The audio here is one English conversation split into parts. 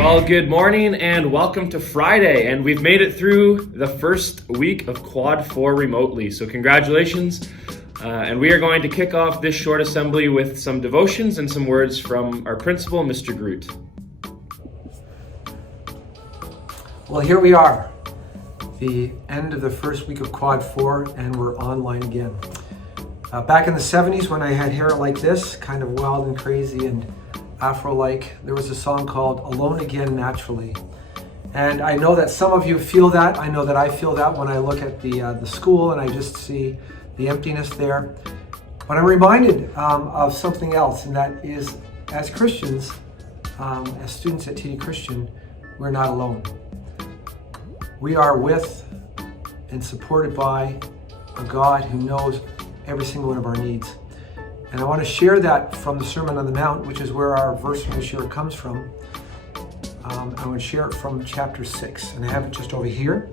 Well, good morning and welcome to Friday, and we've made it through the first week of Quad 4 remotely, so congratulations. And we are going to kick off this short assembly with some devotions and some words from our principal, Mr. Groot. Well, here we are, the end of the first week of Quad 4, and we're online again. Back in the 70s, when I had hair like this, kind of wild and crazy and Afro-like, there was a song called Alone Again Naturally. And I know that some of you feel that. I know that I feel that when I look at the school and I just see the emptiness there. But I'm reminded of something else, and that is, as Christians, as students at TD Christian, we're not alone. We are with and supported by a God who knows every single one of our needs. And I want to share that from the Sermon on the Mount, which is where our verse from this year comes from. I want to share it from chapter 6, and I have it just over here.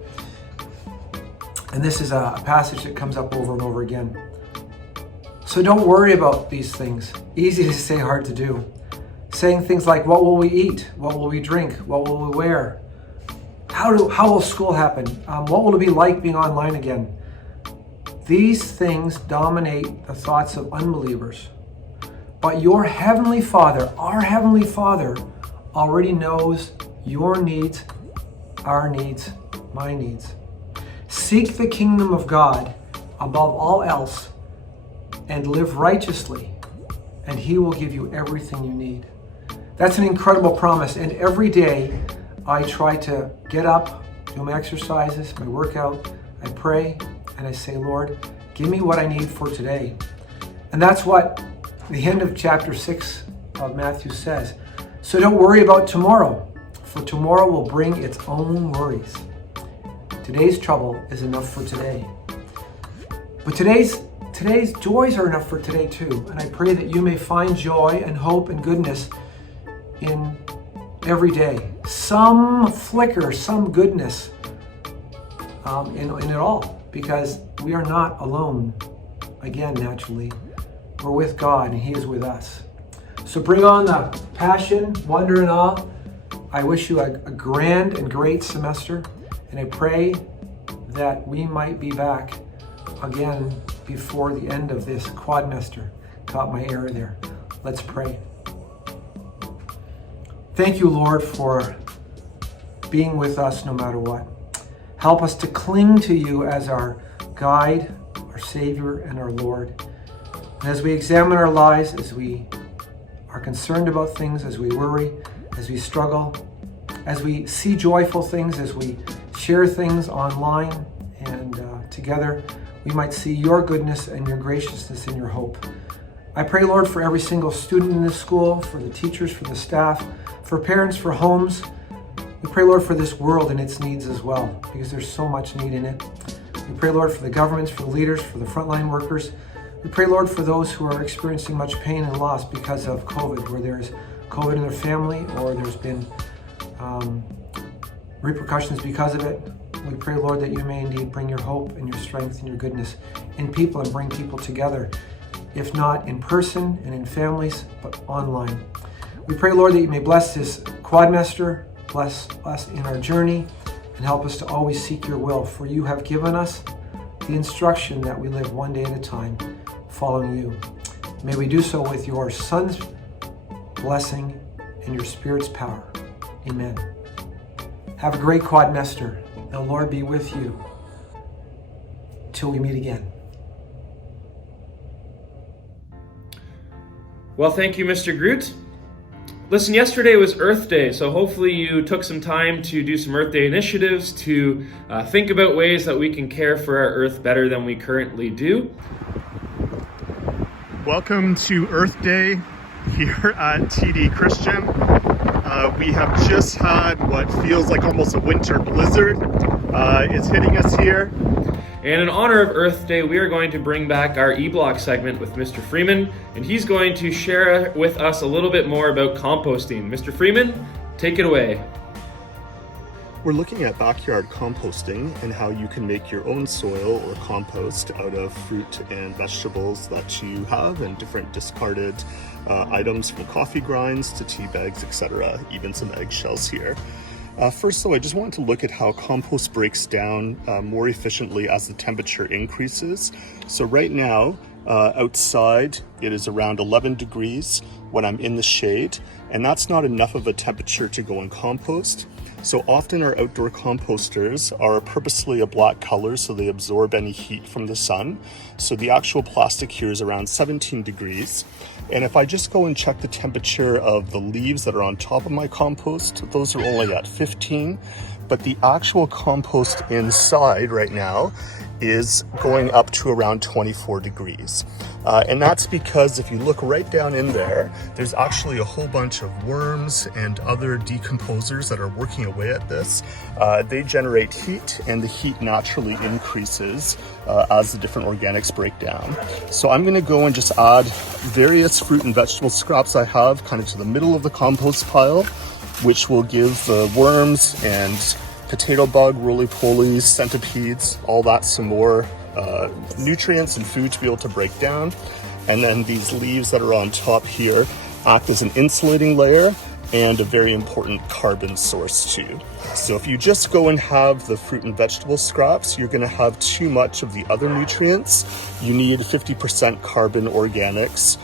And this is a passage that comes up over and over again. So don't worry about these things. Easy to say, hard to do. Saying things like, what will we eat? What will we drink? What will we wear? How will school happen? What will it be like being online again? These things dominate the thoughts of unbelievers. But your Heavenly Father, our Heavenly Father, already knows your needs, our needs, my needs. Seek the kingdom of God above all else and live righteously, and He will give you everything you need. That's an incredible promise, and every day I try to get up, do my exercises, my workout, I pray, and I say, Lord, give me what I need for today. And that's what the end of chapter 6 of Matthew says. So don't worry about tomorrow, for tomorrow will bring its own worries. Today's trouble is enough for today. But today's joys are enough for today too. And I pray that you may find joy and hope and goodness in every day. Some flicker, some goodness in it all. Because we are not alone, again, naturally. We're with God and He is with us. So bring on the passion, wonder, and awe. I wish you a grand and great semester, and I pray that we might be back again before the end of this quadmester. Caught my error there. Let's pray. Thank you, Lord, for being with us no matter what. Help us to cling to you as our guide, our Savior, and our Lord. And as we examine our lives, as we are concerned about things, as we worry, as we struggle, as we see joyful things, as we share things online, and together we might see your goodness and your graciousness and your hope. I pray, Lord, for every single student in this school, for the teachers, for the staff, for parents, for homes. We pray, Lord, for this world and its needs as well, because there's so much need in it. We pray, Lord, for the governments, for the leaders, for the frontline workers. We pray, Lord, for those who are experiencing much pain and loss because of COVID, where there's COVID in their family or there's been repercussions because of it. We pray, Lord, that you may indeed bring your hope and your strength and your goodness in people and bring people together, if not in person and in families, but online. We pray, Lord, that you may bless this quadmester, bless us in our journey, and help us to always seek your will, for you have given us the instruction that we live one day at a time, following you. May we do so with your Son's blessing and your Spirit's power. Amen. Have a great quadmester. The Lord be with you till we meet again. Well, thank you, Mr. Groot. Listen, yesterday was Earth Day, so hopefully you took some time to do some Earth Day initiatives to think about ways that we can care for our Earth better than we currently do. Welcome to Earth Day here at TD Christian. We have just had what feels like almost a winter blizzard. It's hitting us here. And in honor of Earth Day, we are going to bring back our e-block segment with Mr. Freeman, and he's going to share with us a little bit more about composting. Mr. Freeman, take it away. We're looking at backyard composting and how you can make your own soil or compost out of fruit and vegetables that you have and different discarded items, from coffee grinds to tea bags, etc., even some eggshells here. First though, I just wanted to look at how compost breaks down more efficiently as the temperature increases. So right now, outside it is around 11 degrees when I'm in the shade, and that's not enough of a temperature to go and compost. So often our outdoor composters are purposely a black color so they absorb any heat from the sun. So the actual plastic here is around 17 degrees. And if I just go and check the temperature of the leaves that are on top of my compost, those are only at 15. But the actual compost inside right now is going up to around 24 degrees. And that's because if you look right down in there, there's actually a whole bunch of worms and other decomposers that are working away at this. They generate heat, and the heat naturally increases as the different organics break down. So I'm gonna go and just add various fruit and vegetable scraps I have kind of to the middle of the compost pile, which will give the worms and potato bug, roly-polies, centipedes, all that some more nutrients and food to be able to break down. And then these leaves that are on top here act as an insulating layer and a very important carbon source too. So if you just go and have the fruit and vegetable scraps, you're gonna have too much of the other nutrients. You need 50% carbon organics,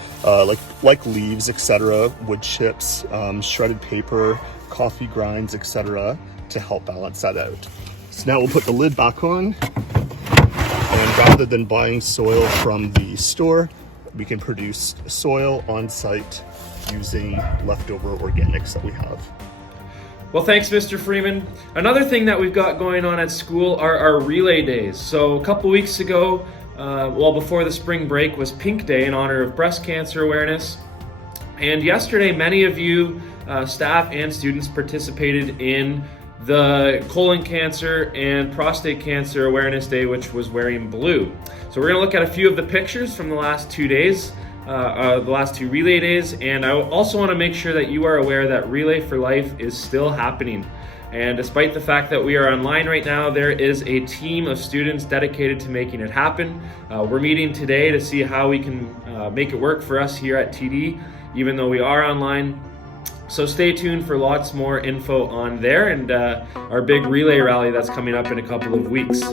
like leaves, etc., wood chips, shredded paper, coffee grinds, etc., to help balance that out. So now we'll put the lid back on, and rather than buying soil from the store, we can produce soil on site using leftover organics that we have. Well, thanks, Mr. Freeman. Another thing that we've got going on at school are our relay days. So a couple weeks ago, before the spring break, was Pink Day in honor of breast cancer awareness. And yesterday, many of you, staff and students, participated in the colon cancer and prostate cancer awareness day, which was wearing blue. So we're gonna look at a few of the pictures from the last 2 days, the last 2 relay days, and I also wanna make sure that you are aware that Relay for Life is still happening. And despite the fact that we are online right now, there is a team of students dedicated to making it happen. We're meeting today to see how we can make it work for us here at TD, even though we are online. So stay tuned for lots more info on there and our big relay rally that's coming up in a couple of weeks.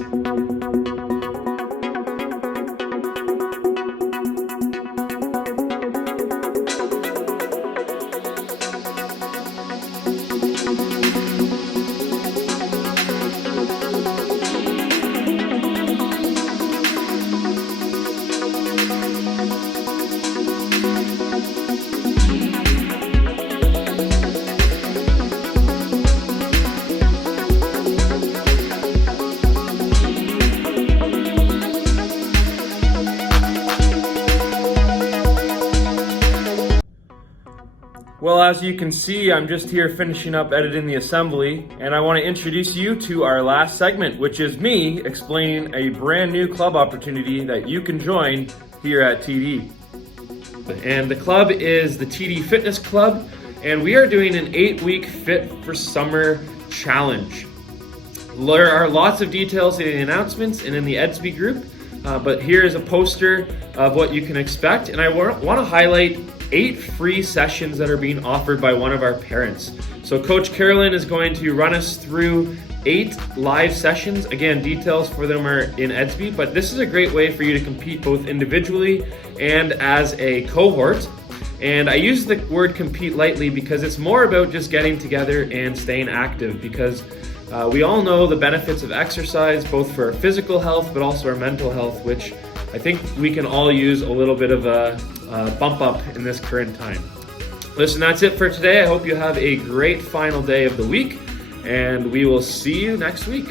Well, as you can see, I'm just here finishing up editing the assembly, and I want to introduce you to our last segment, which is me explaining a brand new club opportunity that you can join here at TD. And the club is the TD Fitness Club, and we are doing an 8-week Fit for Summer challenge. There are lots of details in the announcements and in the Edsby group, but here is a poster of what you can expect, and I want to highlight 8 free sessions that are being offered by one of our parents. So Coach Carolyn is going to run us through 8 live sessions. Again, details for them are in Edsby, but this is a great way for you to compete both individually and as a cohort. And I use the word compete lightly because it's more about just getting together and staying active, because we all know the benefits of exercise, both for our physical health, but also our mental health, which I think we can all use a little bit of a bump up in this current time. Listen, that's it for today. I hope you have a great final day of the week, and we will see you next week.